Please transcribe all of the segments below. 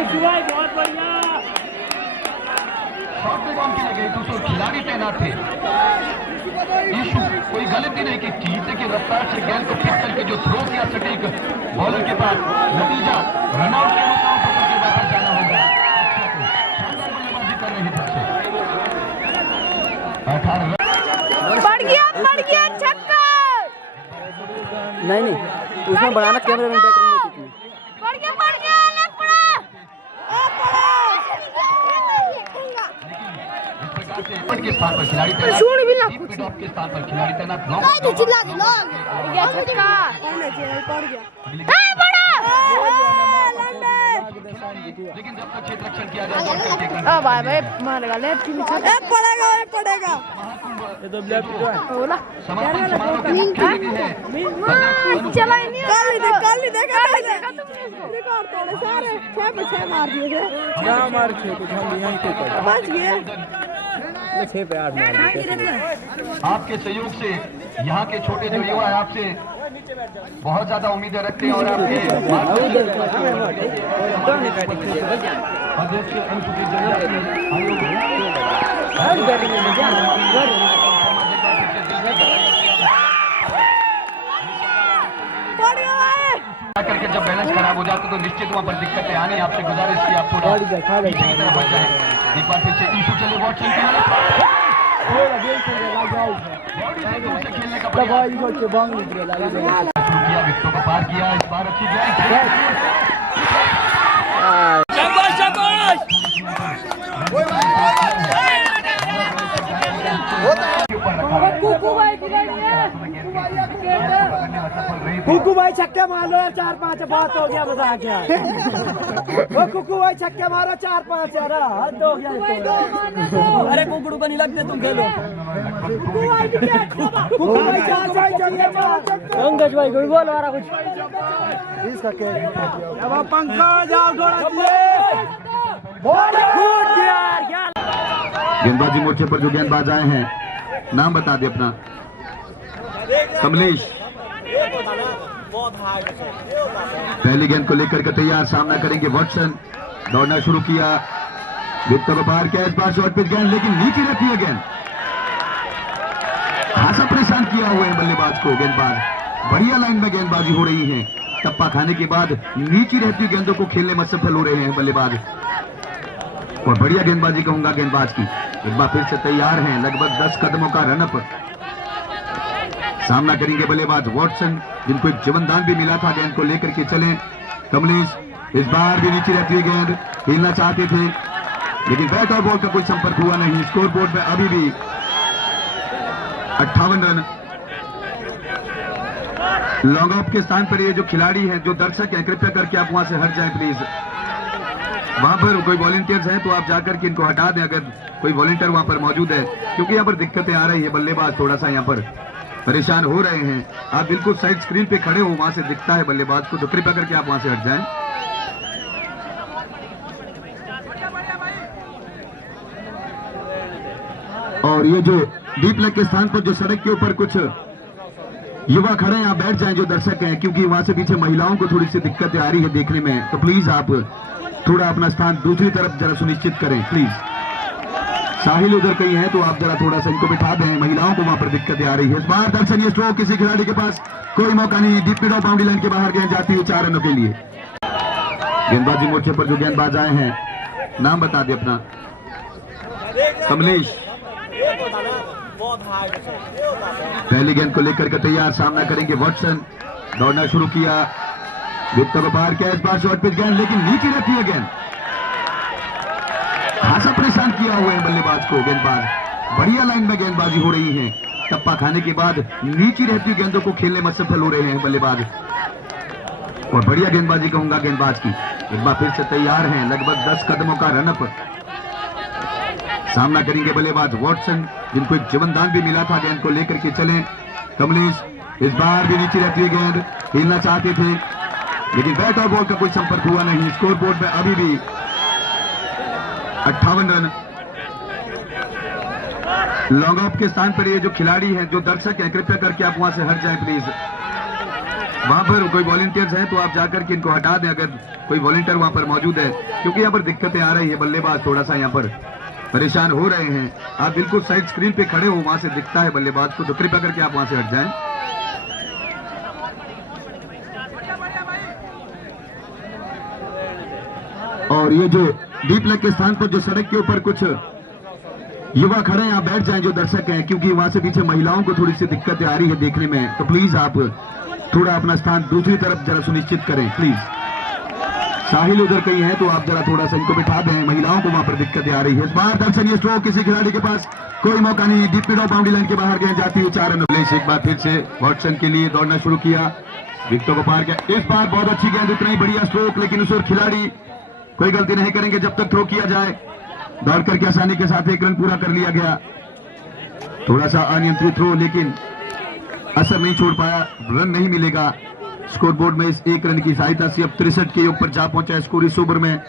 बहुत बढ़िया। शॉट पे बॉल खेले गए तो खिलाड़ी तैनात थे। इशू कोई गलती नहीं की टीसे की रफ्तार से गेंद को पिक करके जो थ्रो किया सटीक बॉलर के पास, नतीजा रनआउट के रूप में पकड़ के वापस जाना होगा। शानदार बल्लेबाजी कर रहे थे। 18 पड़ गया छक्का। नहीं उसमें बढ़ाना कैमरे में बैटरी नहीं थी। पड़ गया अलग पड़ा। के स्थान पर खिलाड़ी तैनात, के स्थान पर खिलाड़ी तैनात। लेकिन जब तक क्षेत्र रक्षण किया जाए भाई मारेगा लेफ्ट की पड़ेगा ये तो ब्लैक है। बोला समापन समारोह के मुख्य अतिथि हैं चला ही नहीं। कल देखा रिकॉर्ड तोड़े सारे 6 पे 6 मार दिए थे। क्या मार थे कुछ हम यहीं पे कर बच गए 6 पे 8 मार दिए। आपके सहयोग से यहाँ के छोटे जो युवा है आपसे बहुत ज्यादा उम्मीदें रखते हैं और आपके अध्यक्ष अनुसूचित जनजाति करके जब बैलेंस खराब हो जाता तो निश्चित वहाँ पर दिक्कतें आनी। आपसे गुजारिश की आप थोड़ा पीछे की तरफ बढ़ जाए। एक बार फिर से ईशू चले वॉटसन खेलने का किया, विकेटों को पार किया। इस बार अच्छी गेंद कुकू भाई छक्के मार लो यार 4-5 बात हो गया बता क्या। वो कुकू भाई छक्के मारो 4-5 यार हद हो गया। अरे कुकड़ू का नहीं लगते तुम खेलो। कुकू भाई पंकज भाई गुड बॉल वाला कुछ इसका क्या। अब पंकज जाओ थोड़ा बॉल कूद यार। गेंदबाजी मोर्चे पर जो गेंदबाज आए हैं नाम बता दे अपना। कमलेश पहली गेंद को लेकर के तैयार, सामना करेंगे वॉटसन। दौड़ना शुरू किया, विकेट को पार किया। इस बार शॉर्ट पिच गेंद लेकिन नीचे रहती है गेंद। खासा परेशान किया हुआ है बल्लेबाज को गेंदबाज। बढ़िया लाइन में गेंदबाजी हो रही है। टप्पा खाने के बाद नीचे रहती गेंदों को खेलने में सफल हो रहे हैं बल्लेबाज। और बढ़िया गेंदबाजी कहूंगा गेंदबाज की। एक बार फिर से तैयार हैं, लगभग 10 कदमों का रनअप। सामना करेंगे बल्लेबाज वॉटसन जिनको एक जीवनदान भी मिला था। गेंद को लेकर के चले कमलेश। इस बार भी नीचे रहती है गेंद, खेलना चाहते थे लेकिन बैट और बॉल का कोई संपर्क हुआ नहीं। स्कोर बोर्ड में अभी भी 58 रन। लॉन्ग ऑफ के स्थान पर ये जो खिलाड़ी हैं, जो दर्शक हैं, कृपया करके आप वहां से हट जाएं प्लीज। वहां पर कोई वॉलंटियर्स हैं तो आप जाकर के इनको हटा दें अगर कोई वॉलंटियर वहां पर मौजूद है, क्योंकि यहाँ पर दिक्कतें आ रही है। बल्लेबाज थोड़ा सा यहाँ पर परेशान हो रहे हैं। आप बिल्कुल साइड स्क्रीन पे खड़े हो, वहां से दिखता है बल्लेबाज को, तो कृपया करके आप वहां से हट जाएं। और ये जो डीप लेग के स्थान पर जो सड़क के ऊपर कुछ युवा खड़े हैं, आप बैठ जाएं जो दर्शक हैं, क्योंकि वहां से पीछे महिलाओं को थोड़ी सी दिक्कतें आ रही है देखने में। तो प्लीज आप थोड़ा अपना स्थान दूसरी तरफ जरा सुनिश्चित करें प्लीज। साहिल उधर कहीं है तो आप जरा थोड़ा सा इनको बिठा दें, महिलाओं को वहां पर दिक्कतें आ रही है। इस बार दर्शनीय स्ट्रोक, किसी खिलाड़ी के पास कोई मौका नहीं। Deep mid of boundary line के बाहर गेंद जाती है 4 रनों के लिए। गेंदबाजी मोर्चे पर जो गेंदबाज आए हैं नाम बता दे अपना। कमलेश पहली गेंद को लेकर के तैयार, सामना करेंगे वॉटसन। दौड़ना शुरू किया, विकेट को पार किया। इस बार शॉर्ट पिच गेंद लेकिन नीचे रहती है गेंद। खासा परेशान किया हुआ है बल्लेबाज को गेंदबाज। बढ़िया लाइन में गेंदबाजी हो रही है। टप्पा खाने के बाद नीचे रहती गेंदों को खेलने में सफल हो रहे हैं बल्लेबाज। और बढ़िया गेंदबाजी कहूंगा गेंदबाज की। एक बार फिर से तैयार हैं, लगभग 10 कदमों का रनअप। सामना करेंगे बल्लेबाज वॉटसन जिनको एक जीवनदान भी मिला था। गेंद को लेकर के चले कमलेश। इस बार भी नीचे रहती है गेंद, खेलना चाहते थे लेकिन बैट और बॉल का कोई संपर्क हुआ नहीं। स्कोर बोर्ड में अभी भी 58 रन। लॉन्ग ऑफ के स्थान पर ये जो खिलाड़ी हैं, जो दर्शक हैं, कृपया करके आप वहां से हट जाएं प्लीज। वहाँ पर कोई वॉलंटियर्स हैं तो आप जाकर के इनको हटा दें, अगर कोई वॉलंटियर वहाँ पर मौजूद है, क्योंकि यहाँ पर दिक्कतें आ रही है। बल्लेबाज थोड़ा सा यहाँ पर परेशान हो रहे हैं। आप बिल्कुल साइड स्क्रीन पे खड़े हो, वहाँ से दिखता है बल्लेबाज को, तो कृपया करके आप वहाँ से हट जाएं। और ये जो डीप लेग के स्थान पर जो सड़क के ऊपर कुछ युवा खड़े हैं, आप बैठ जाएं जो दर्शक हैं, क्योंकि वहां से पीछे महिलाओं को थोड़ी सी दिक्कतें आ रही है देखने में, तो प्लीज आप थोड़ा अपना स्थान दूसरी तरफ जरा सुनिश्चित करें प्लीज। साहिल उधर कहीं है तो आप जरा थोड़ा सा इनको बिठा दें, महिलाओं को वहां पर दिक्कतें आ रही है। इस बार दर्शनीय स्ट्रोक, किसी खिलाड़ी के पास कोई मौका नहीं, deep mid of boundary line के बाहर गए, जाती हुई 4 रन। एक बार फिर से वॉटसन के लिए दौड़ना शुरू किया, विकेटों को पार किया। इस बार बहुत अच्छी गेंद, इतना ही बढ़िया स्ट्रोक, लेकिन उस ओर खिलाड़ी कोई गलती नहीं करेंगे जब तक थ्रो किया जाए। दौड़ करके आसानी के साथ 1 रन पूरा कर लिया गया। थोड़ा सा अनियंत्रित थ्रो, लेकिन असर नहीं छोड़ पाया, रन नहीं मिलेगा। स्कोरबोर्ड में इस 1 रन की सहायता से अब 63 के ऊपर जा पहुंचा है स्कोर इस ओवर में।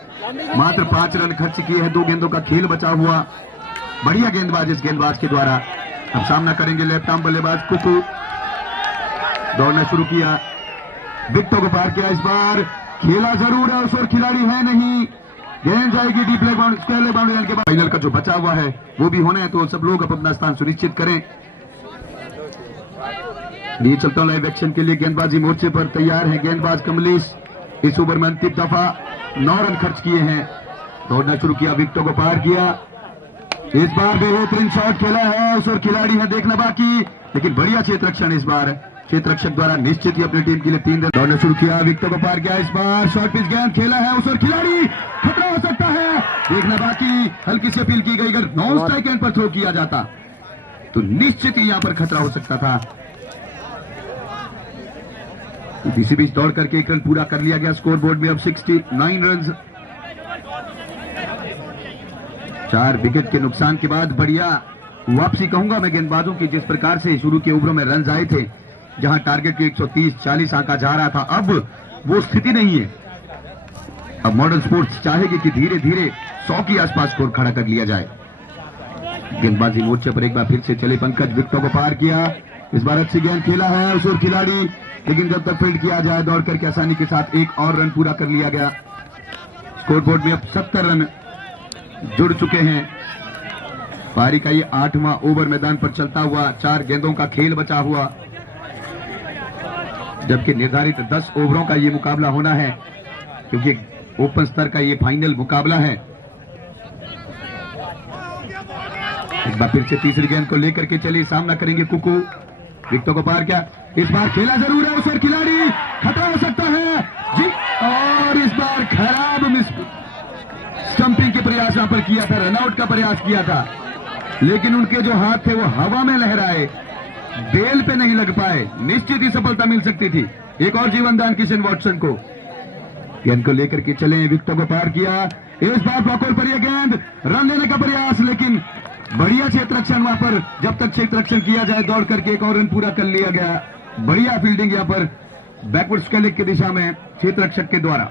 मात्र 5 रन खर्च किए हैं, 2 गेंदों का खेल बचा हुआ। बढ़िया गेंदबाज इस गेंदबाज के द्वारा। अब सामना करेंगे लेफ्ट आर्म बल्लेबाज कुकू। दौड़ना शुरू किया, विकेटों को पार किया। इस बार खेला जरूर है, उस ओर खिलाड़ी है नहीं, गेंद जाएगी डीप लेग बाउंड्री लाइन के बाद। फाइनल का जो बचा हुआ है वो भी होना है, तो सब लोग अपना स्थान सुनिश्चित करें। ये चलता हूं लाइव एक्शन के लिए। गेंदबाजी मोर्चे पर तैयार है गेंदबाज कमलेश। इस ओवर में अंतिम दफा 9 रन खर्च किए हैं। दौड़ना शुरू किया, विकेटों को पार किया। इस बार बेहतरीन शॉट खेला है, उस ओर खिलाड़ी है, देखना बाकी, लेकिन बढ़िया क्षेत्र रक्षण इस बार क्षेत्र रक्षक द्वारा निश्चित ही अपनी टीम के लिए 3 रन। दौड़ना शुरू किया, विकेटों को पार किया। इस बार शॉर्ट पिच गेंद खेला है, उस ओर खिलाड़ी, खतरा हो सकता है, देखना बाकी। हल्की सी अपील की गई, अगर नॉन स्ट्राइक एंड पर थ्रो किया जाता तो निश्चित ही यहां पर खतरा हो सकता था। इसी बीच दौड़ करके 1 रन पूरा कर लिया गया। स्कोर बोर्ड में अब 69 रन। 4 विकेट के नुकसान के बाद बढ़िया वापसी कहूंगा मैं गेंदबाजों की, जिस प्रकार से शुरू के ओवरों में रन आए थे, जहां टारगेट के 130-40 आंका जा रहा था, अब वो स्थिति नहीं है। अब मॉडर्न स्पोर्ट्स चाहेगी कि धीरे धीरे 100 के आसपास स्कोर खड़ा कर लिया जाए। गेंदबाजी मोर्चे पर एक बार फिर से चले पंकज, विकेटों को पार किया। इस बार अच्छी गेंद खेला है, उस ओर खिलाड़ी, लेकिन जब तक फील्ड किया जाए, दौड़ करके आसानी के साथ 1 और रन पूरा कर लिया गया। स्कोरबोर्ड में अब 70 रन जुड़ चुके हैं। पारी का ये 8वां ओवर मैदान पर चलता हुआ, 4 गेंदों का खेल बचा हुआ, जबकि निर्धारित 10 ओवरों का ये मुकाबला होना है, क्योंकि ओपन स्तर का ये फाइनल मुकाबला है। एक बार फिर से तीसरी गेंद को लेकर के चलिए, सामना करेंगे कुकू। विकेटों को पार किया, इस बार खेला जरूर है, उस ओर खिलाड़ी, खतरा हो सकता है जी। और इस बार खराब मिस स्टंपिंग के प्रयास यहां पर किया था, रनआउट का प्रयास किया था, लेकिन उनके जो हाथ थे वो हवा में लहराए, बेल पे नहीं लग पाए। निश्चित ही सफलता मिल सकती थी। एक और जीवनदान किशन वॉटसन को। गेंद को लेकर के चले, विकेटों को पार किया। इस बार बॉकर पर यह गेंद, रन लेने का प्रयास, लेकिन बढ़िया क्षेत्र रक्षण वहां पर, जब तक क्षेत्र रक्षण किया जाए, दौड़ करके 1 और रन पूरा कर लिया गया। बढ़िया फील्डिंग यहां पर बैकवर्ड स्क्वायर लेग की दिशा में क्षेत्र रक्षक के द्वारा।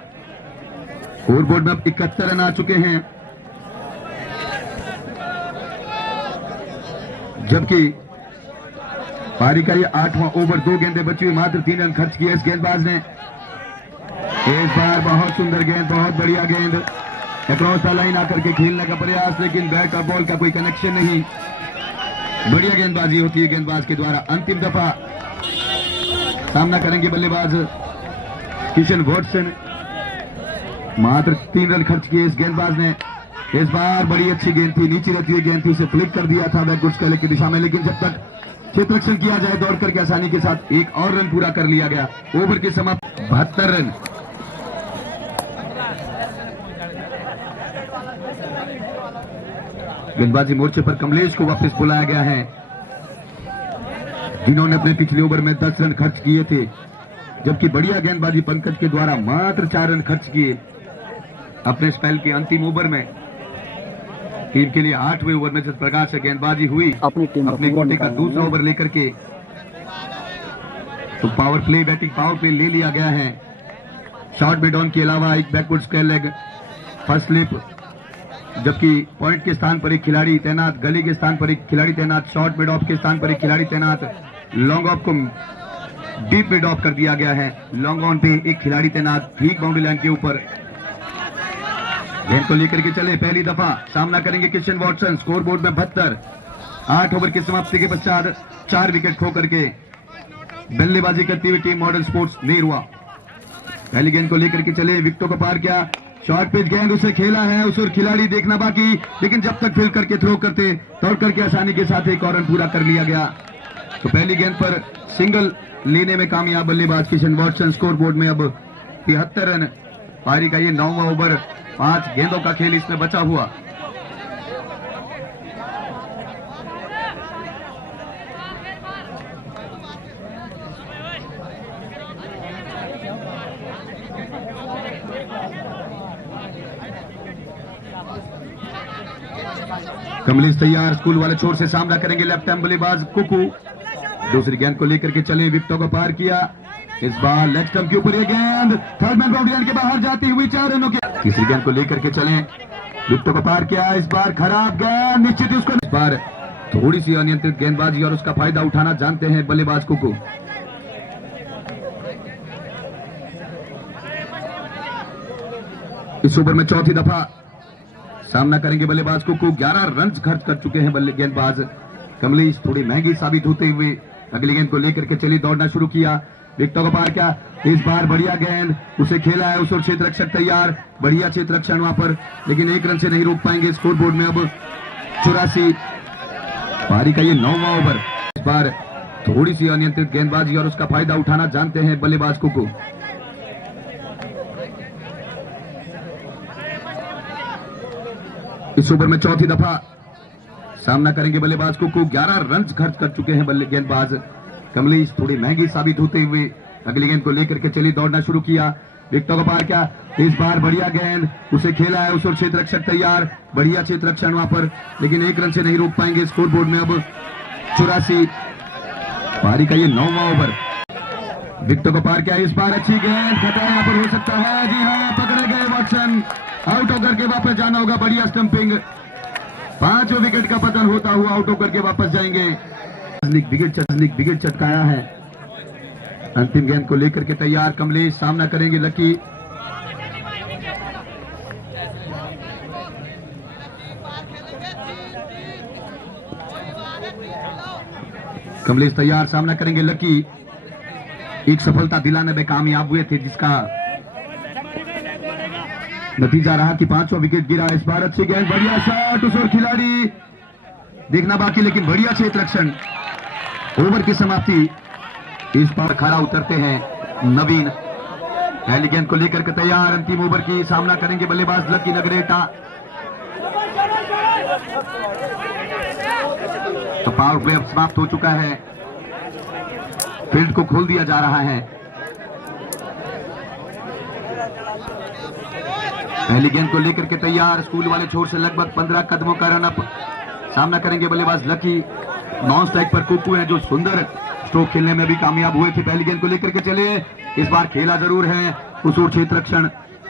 स्कोरबोर्ड में अब 71 रन आ चुके हैं, जबकि पारी का ये 8वां ओवर, 2 गेंदें बची हुई, मात्र 3 रन खर्च किए इस गेंदबाज ने। इस बार बहुत सुंदर गेंद, बहुत बढ़िया गेंद, अक्रॉस द लाइन आकर के खेलने का प्रयास, लेकिन बैट और बॉल का कोई कनेक्शन नहीं। बढ़िया गेंदबाजी होती है गेंदबाज के द्वारा। अंतिम दफा सामना करेंगे बल्लेबाज किशन वॉटसन। मात्र 3 रन खर्च किए इस गेंदबाज ने। इस बार बड़ी अच्छी गेंद थी, नीचे रहती हुई गेंद थी, उसे फ्लिक कर दिया था बैकवर्ड स्क्वायर लेग की दिशा में, लेकिन जब तक क्षेत्र रक्षण किया जाए, दौड़ करके आसानी के साथ 1 और रन पूरा कर लिया गया। ओवर के समाप्त 72 रन। गेंदबाजी मोर्चे पर कमलेश को वापस बुलाया गया है, जिन्होंने अपने पिछले ओवर में 10 रन खर्च किए थे, जबकि बढ़िया गेंदबाजी पंकज के द्वारा मात्र 4 रन खर्च किए अपने स्पेल के अंतिम ओवर में। टीम के लिए 8वें ओवर में जिस प्रकार से गेंदबाजी हुई, अपने कोटे का दूसरा ओवर लेकर के, तो power play, batting power play ले लिया गया है। शॉर्ट मिड ऑन के अलावा एक backward square leg, first slip, जबकि पॉइंट के स्थान पर एक खिलाड़ी तैनात, गली के स्थान पर एक खिलाड़ी तैनात, शॉर्ट मिड ऑफ के स्थान पर एक खिलाड़ी तैनात, लॉन्ग ऑफ को डीप में ड्रॉप कर दिया गया है। लॉन्ग ऑन पे एक खिलाड़ी तैनात ठीक बाउंड्री लाइन के ऊपर। गेंद को लेकर के चले, पहली दफा सामना करेंगे क्रिश्चियन वॉटसन। स्कोर बोर्ड में 72। 8 ओवर की समाप्ति के पश्चात 4 विकेट खो करके बल्लेबाजी करती हुई टीम मॉडर्न स्पोर्ट्स नेरुआ। पहली गेंद को लेकर के चले, विकेटों को पार किया, शॉर्ट पिच गेंद उसे खेला है, उस और खिलाड़ी देखना बाकी, लेकिन जब तक फिल करके थ्रो करते दौड़ करके आसानी के साथ एक और रन पूरा कर लिया गया। तो पहली गेंद पर सिंगल लेने में कामयाब बल्लेबाज किशन वॉटसन। स्कोर बोर्ड में अब 73 रन। पारी का ये 9वां ओवर, 5 गेंदों का खेल इसमें बचा हुआ। कमलेश तैयार, स्कूल वाले छोर से सामना करेंगे लेफ्ट हैंड बल्लेबाज कुकू। दूसरी गेंद को लेकर के चले, विकेटों को पार किया, इस बार लेग स्टंप के ऊपर ये गेंद थर्ड मैन बाउंड्री लाइन के बाहर जाती हुई 4 रनों की। तीसरी गेंद को लेकर के चले, विकेटों को पार किया, इस बार खराब गेंद, निश्चित ही उसको इस बार थोड़ी सी अनियंत्रित गेंदबाजी और उसका फायदा उठाना जानते हैं बल्लेबाज कुकू। इस ओवर में चौथी दफा सामना करेंगे बल्लेबाज कुकू। 11 रन खर्च कर चुके हैं बल्ले गेंदबाज कमलेश, थोड़ी महंगी साबित होते हुए अगली गेंद को लेकर के चली, दौड़ना शुरू किया, विकेटों को पार किया, इस बार बढ़िया गेंद उसे खेला है, उस और क्षेत्र रक्षक तैयार, बढ़िया क्षेत्र रक्षण वहां पर, लेकिन 1 रन से नहीं रोक पाएंगे। स्कोर बोर्ड में अब 84। पारी का ये 9वां ओवर, इस बार थोड़ी सी अनियंत्रित गेंदबाजी और उसका फायदा उठाना जानते हैं बल्लेबाज कुकू। इस ओवर में चौथी दफा सामना करेंगे बल्लेबाज कुकू। 11 रन खर्च कर चुके हैं बल्ले गेंदबाज कमलेश, थोड़ी महंगी साबित होते हुए अगली गेंद को लेकर के चली, दौड़ना शुरू किया, विकेटों को पार किया, इस बार बढ़िया गेंद उसे खेला है, उस और क्षेत्र रक्षक तैयार, बढ़िया क्षेत्र रक्षण वहां पर, लेकिन 1 रन से नहीं रोक पाएंगे। स्कोर बोर्ड में अब 84। पारी का ये 9वां ओवर, विकेटों को पार किया, इस बार अच्छी गेंद, खतरा यहां पर हो सकता है। जी हाँ, पकड़े गए वॉटसन, आउट होकर के वापस जाना होगा, बढ़िया स्टंपिंग, 5वें विकेट का पतन होता हुआ आउट होकर के वापस जाएंगे। विकेट चटकाया है। अंतिम गेंद को लेकर के तैयार कमलेश, सामना करेंगे लकी। कमलेश तैयार, सामना करेंगे लकी। एक सफलता दिलाने में कामयाब हुए थे, जिसका नतीजा रहा कि 5वां विकेट गिरा। इस बार अच्छी गेंद, बढ़िया शॉट, उस और खिलाड़ी देखना बाकी, लेकिन बढ़िया क्षेत्र रक्षण। ओवर की समाप्ति, इस बार खड़ा उतरते हैं नवीन। पहली गेंद को लेकर के तैयार, अंतिम ओवर की सामना करेंगे बल्लेबाज लकी नगरेटा। तो पावर प्ले अब समाप्त हो चुका है, फील्ड को खोल दिया जा रहा है। पहली गेंद को लेकर के तैयार, स्कूल वाले छोर से लगभग 15 कदमों का रन अप। सामना करेंगे बल्लेबाज लकी। नॉन स्ट्राइक पर कुकू है, जो सुंदर स्ट्रोक खेलने में भी कामयाब हुए थे। पहली गेंद को लेकर के चले, इस बार खेला जरूर है, उस और क्षेत्र रक्षण,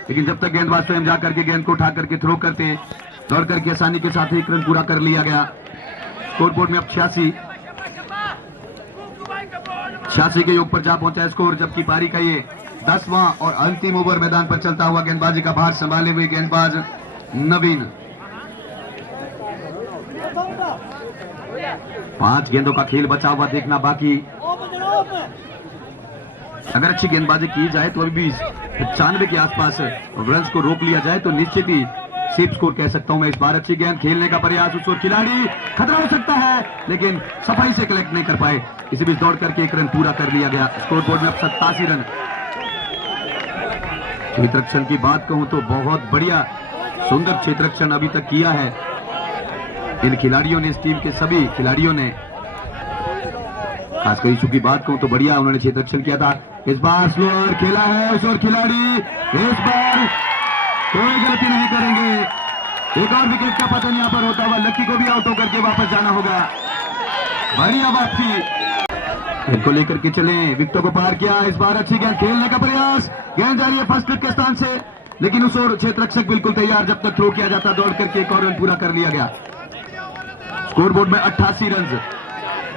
लेकिन जब तक गेंदबाज स्वयं जाकर के गेंद को उठा करके थ्रो करते, दौड़ करके आसानी के साथ 1 रन पूरा कर लिया गया। स्कोर बोर्ड में अब 86 के योग पर जा पहुंचा है स्कोर, जबकि पारी का ये 10वां और अंतिम ओवर मैदान पर चलता हुआ गेंदबाजी का भार संभाले हुए गेंदबाज नवीन। 5 गेंदों का खेल बचा हुआ, देखना बाकी। अगर अच्छी गेंदबाजी की जाए तो अभी भी 95 के आसपास रन को रोक लिया जाए तो निश्चित ही सेफ स्कोर कह सकता हूं मैं। इस बार अच्छी गेंद खेलने का प्रयास, उस और खिलाड़ी, खतरा हो सकता है, लेकिन सफाई से कलेक्ट नहीं कर पाए। इसी बीच दौड़ करके 1 रन पूरा कर लिया गया। स्कोर बोर्ड में अब 87 रन। क्षेत्र रक्षण की बात कहूं तो बहुत बढ़िया सुंदर क्षेत्र रक्षण अभी तक किया है इन खिलाड़ियों ने, इस टीम के सभी खिलाड़ियों ने। खासकर इशू की बात कहूं तो बढ़िया उन्होंने क्षेत्र रक्षण किया था। इस बार स्लोअर खेला है, उस और खिलाड़ी इस बार कोई गलती नहीं करेंगे। एक और विकेट का पतन यहां पर होता हुआ, लकी को भी आउट होकर के वापस जाना होगा। बढ़िया वापसी, इनको लेकर के चले, विकेटों को पार किया, इस बार अच्छी गेंद खेलने का प्रयास, गेंद जा रही है फर्स्ट विकेट के स्थान से, लेकिन उस और क्षेत्र रक्षक बिल्कुल तैयार, जब तक थ्रो किया जाता दौड़ करके 1 और रन पूरा कर लिया गया। स्कोर बोर्ड में 88 रन।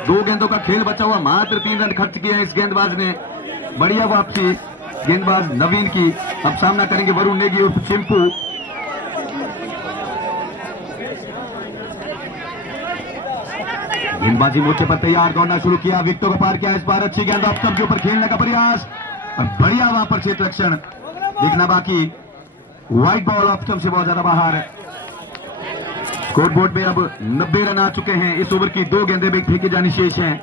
2 गेंदों का खेल बचा हुआ, मात्र 3 रन खर्च किए हैं इस गेंदबाज ने। बढ़िया वापसी गेंदबाज नवीन की। अब सामना करेंगे वरुण नेगी उर्फ चिंपू। गेंदबाजी मोर्चे पर तैयार, दौड़ना शुरू किया, विकेटों को पार किया इस बार। अच्छी गेंद ऑफ स्टंप के ऊपर खेलने का प्रयास और बढ़िया वहां पर क्षेत्र रक्षण देखना बाकी। व्हाइट बॉल ऑफ स्टंप से बहुत ज्यादा बाहर। स्कोर बोर्ड में अब 90 रन आ चुके हैं। इस ओवर की 2 गेंदें भी फेंकी जानी शेष हैं।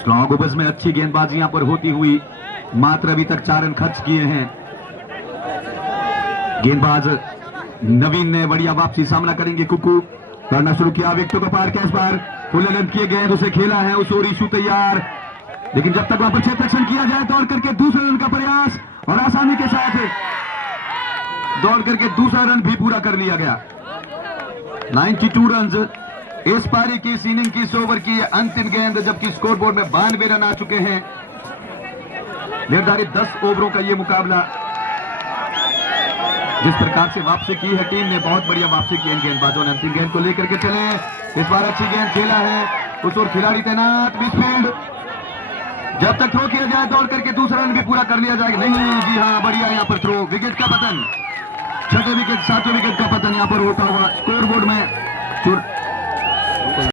स्ट्रॉन्ग ओवर्स में अच्छी गेंदबाजी यहां पर होती हुई, मात्र अभी तक 4 रन खर्च किए हैं। गेंदबाज नवीन ने बढ़िया वापसी, सामना करेंगे कुकू। करना शुरू किया, विकेटों को पार किया इस बार। फुल लेंथ किए गए, उसे खेला है उस ओर इशू तैयार, लेकिन जब तक वहां पर क्षेत्र रक्षण किया जाए, दौड़ करके दूसरे रन का प्रयास और आसानी के साथ दौड़ करके दूसरा रन भी पूरा कर लिया गया। 92 रन इस पारी की, इस इनिंग की, इस ओवर की अंतिम गेंद, जबकि स्कोर बोर्ड में 92 रन आ चुके हैं। निर्धारित 10 ओवरों का यह मुकाबला। जिस प्रकार से वापसी की है टीम ने, बहुत बढ़िया वापसी की इन गेंदबाजों ने। अंतिम गेंद को लेकर के चले, इस बार अच्छी गेंद खेला है, उस ओर खिलाड़ी तैनात, मिसफील्ड। जब तक थ्रो किया जाए, दौड़ करके दूसरा रन भी पूरा कर लिया जाएगा। नहीं, जी हाँ, बढ़िया यहाँ पर थ्रो, विकेट का पतन, छठे विकेट, 7वें विकेट का पतन यहाँ पर होता हुआ। स्कोर बोर्ड में